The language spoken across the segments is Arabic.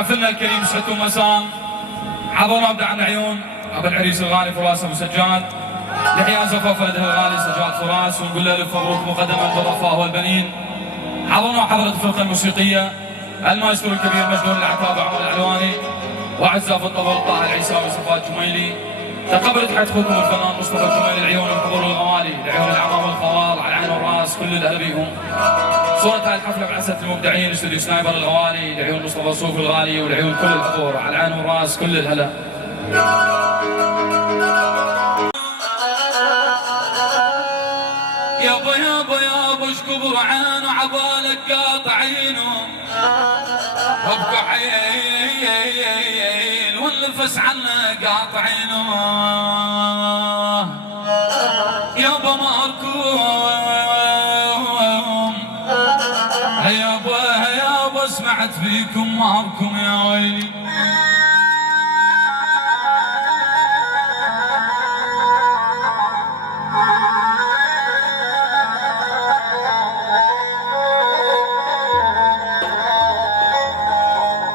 حفلنا الكريم سعدكم مساء. حضرنا مبدأ عن عيون ابو العريس الغالي فراس ابو سجاد، يحيى زفاف ولده الغالي سجاد فراس، ونقول له الف مبروك مقدما للضفاء والبنين. حضرنا حضرة الفرقة الموسيقية المايسترو الكبير مجنون العتاب عمر العلواني، واعزاء في الطبل طه العيساوي صفات جميلي. تقبلت حياة اخوكم الفنان مصطفى جميلي العيون والحضور الغوالي، لعيون العمام والخوال على العين والراس كل الاهل بيهم. صورة هاي الحفلة بعسة المبدعين استوديو سنايبر الغوالي، لعيون مصطفى صوفي الغالي ولعيون كل الحضور على العين والراس كل الهلا. يابا يابا يابا اش كبر عينه عبالك قاطع عينه، ابقى عيل والنفس عنه قاطع عينه. يابا ماركم يابا سمعت فيكم ماركم يا ويلي.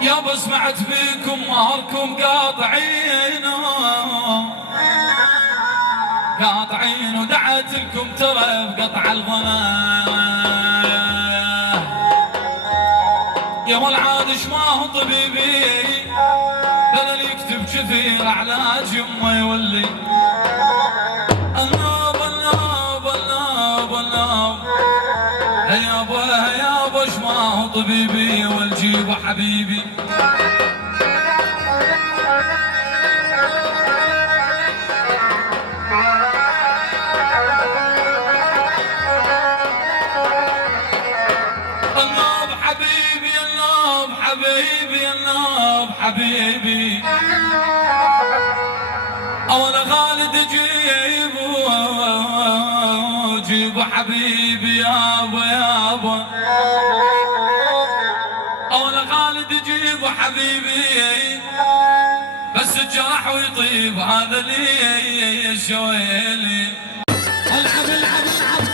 يابا سمعت فيكم مهركم قاطعينه قاطعين، ودعت لكم ترى بقطع الغنى. يا العادش ما هو طبيبي بدل يكتب كثير علاج يمه يولي. النوب النوب النوب النوب يابا اش ما هو طبيبي والجيب حبيبي. النوب حبيبي النوب حبيبي النوب حبيبي، اولا خالد جيبوا حبيبي يابا يابا، اولا خالد جيبوا حبيبي، بس الجرح ويطيب هذا لي الشويلي. العب العب العب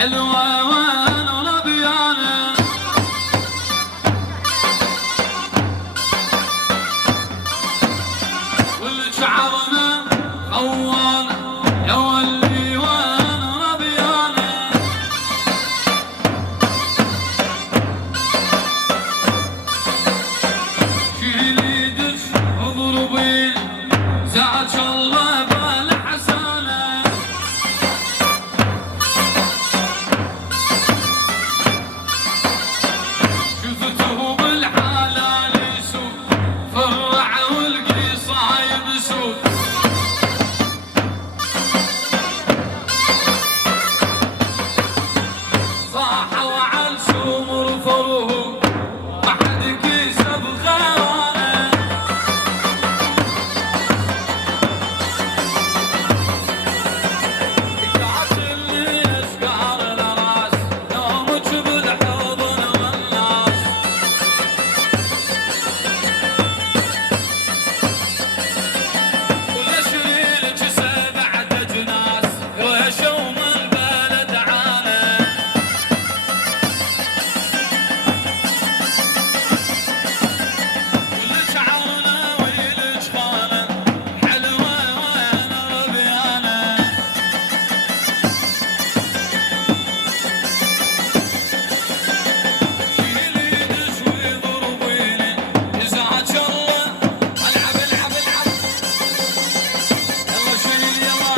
حلوة وانا ربيانة والشعرنا خوانة يا ولي وانا ربيانة شيلي يدك اضربيني زعج الله بالحسانة شفته بالحلال يسوق فرع والقصايب يسوق صاح وعلى سمر فروه ما حد كسب غيرانه قاتلني اشقار الراس نومك بالحضن والناس والاشريلك سبعة اجناس وشوم البلد عانه والشعرنا ويلك خانه حلوة وانا ربيانه شيلي دشوي ضربيني يزعج الله العب العب العب يلا شيل يلا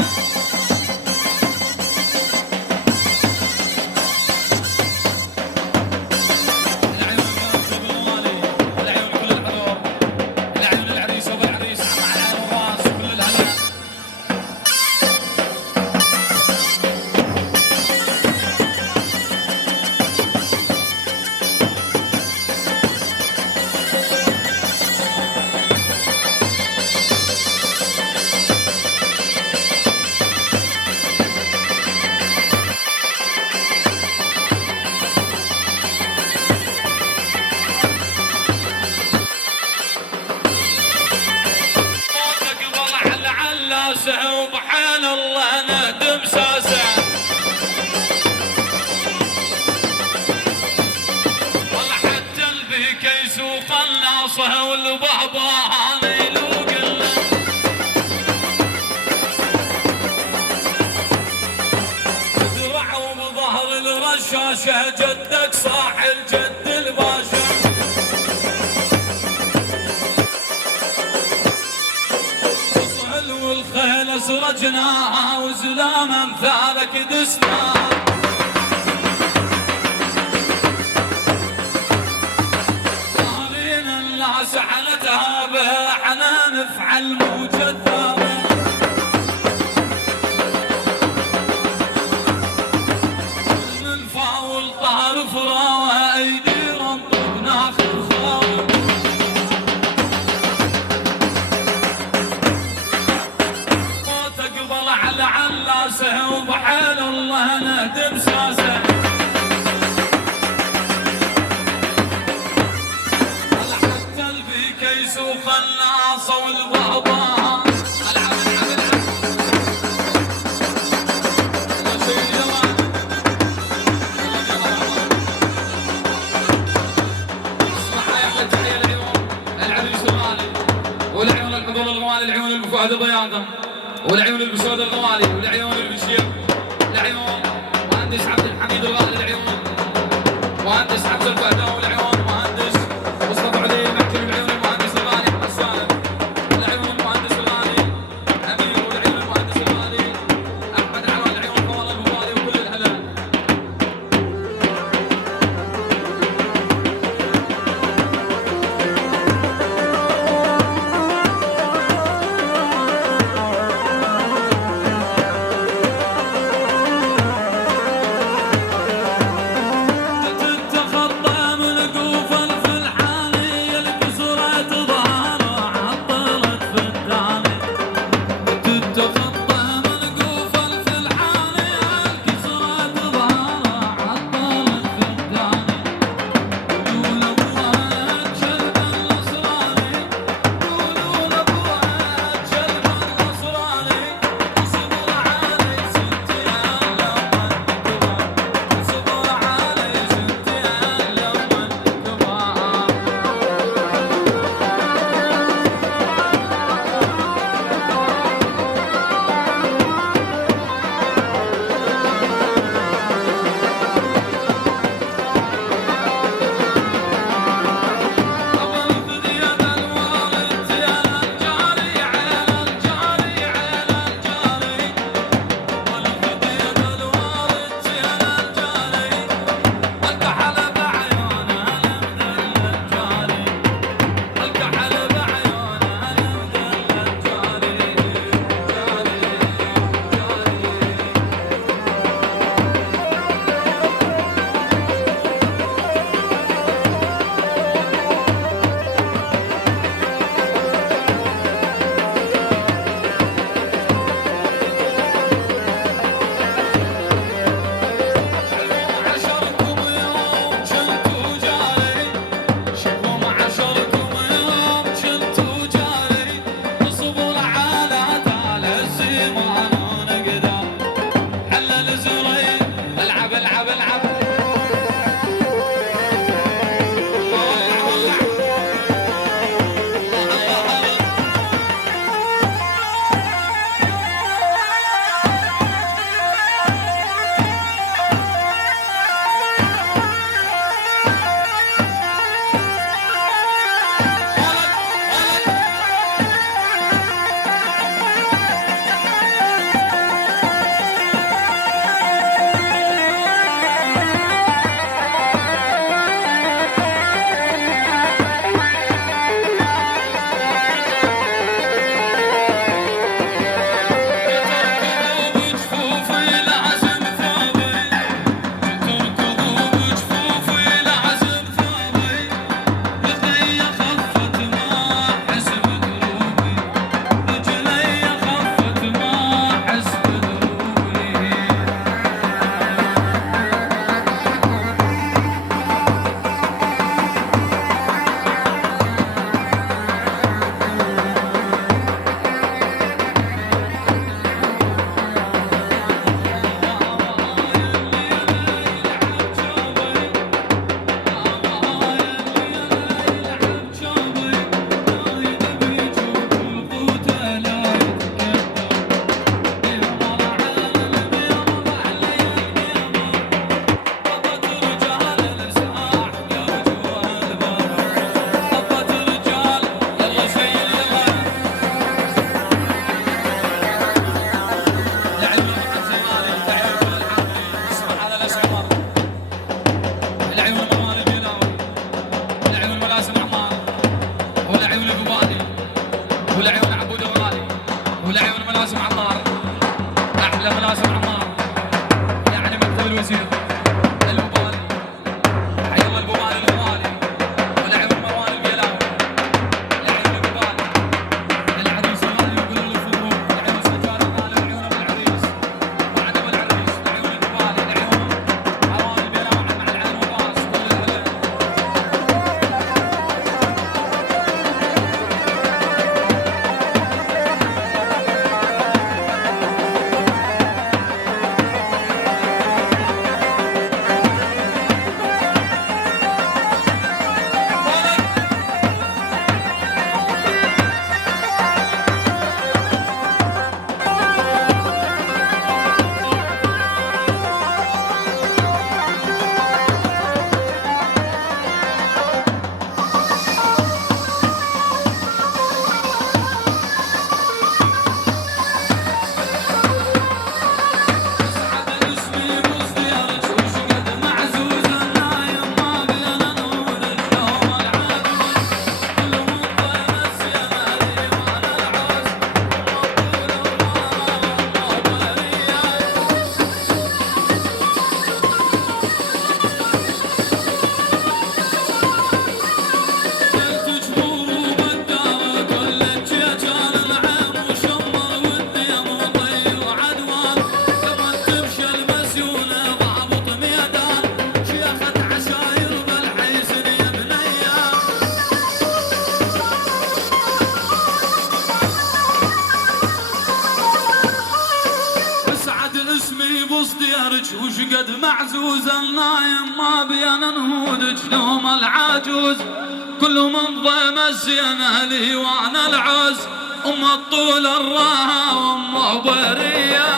العيون الراسب الغالي العيون كل الحضور العيون العريس وابو العريس مع العين والراس كل الهلا تقبل على علاسه وبحال الله نهدم ساسه والله حتى البيك يسوق الناصه والبهبهان يلوق له درع وبظهر الرشاشه جدك صاح الجد الباشا الصهل والخيل اسرجناها وزلام امثالك دسناها قارين الناس حنتها بها حنان افعل مجدها من فاول طهر فراوه ايدي رمض ناخذ خاوه تقبل على علاسه وبحال الله نهدم ساسه والله حتى البيك يسوق الناصه والبهبهان العب العب العب يلا شيل يلا اسمع يا احلى تحيه العيون العريس الغالي والعيون الحضور الغوالي العيون الفؤاد ضياقه والعيون البسود الغوالي والعيون البشير العيون مهندس عبد الحميد الغالي العيون مهندس حمزه الفهداوي العيون مهندس مصطفى علي المحكي العيون المهندس الغالي احمد سالم العيون المهندس الغالي امير والعيون المهندس الغالي احمد عوان العيون فوالا الغالي وكل الهلا وشقد معزوز النايم ما بين نهود جنوم العجوز كل من ضيم الزينة لي وانا العز ام الطول الراها وام بريه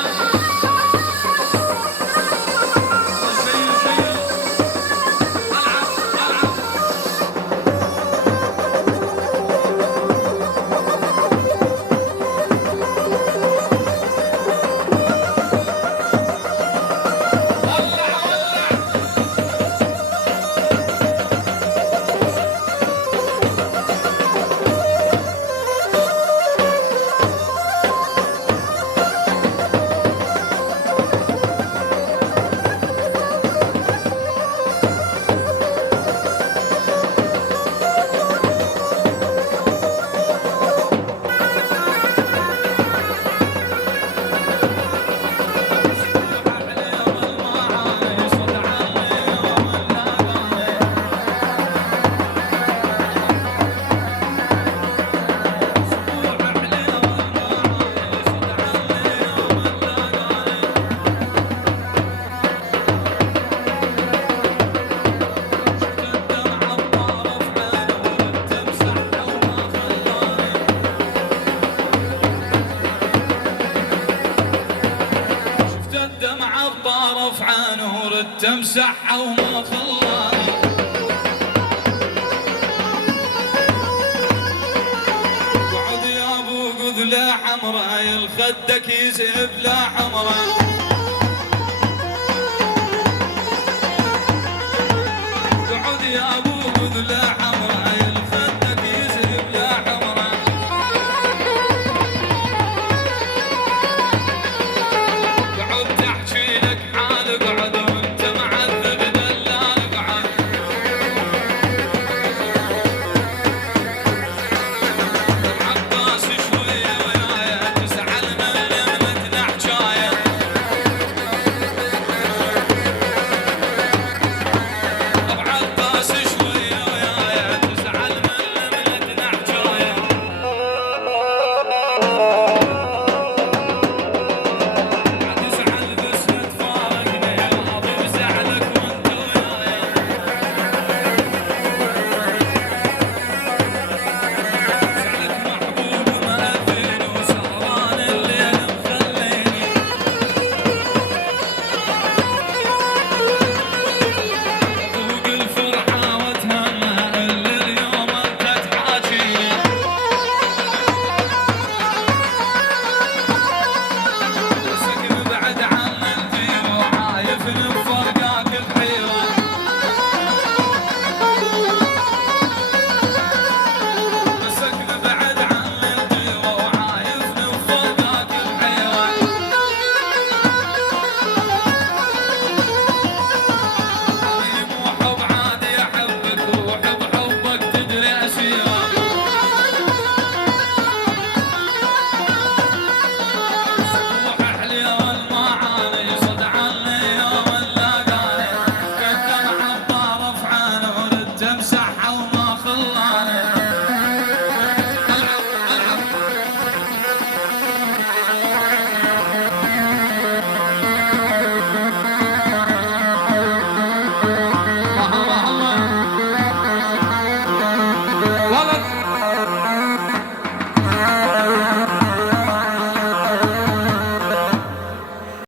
الدمعة بطرف عينه تمسحها وما خلى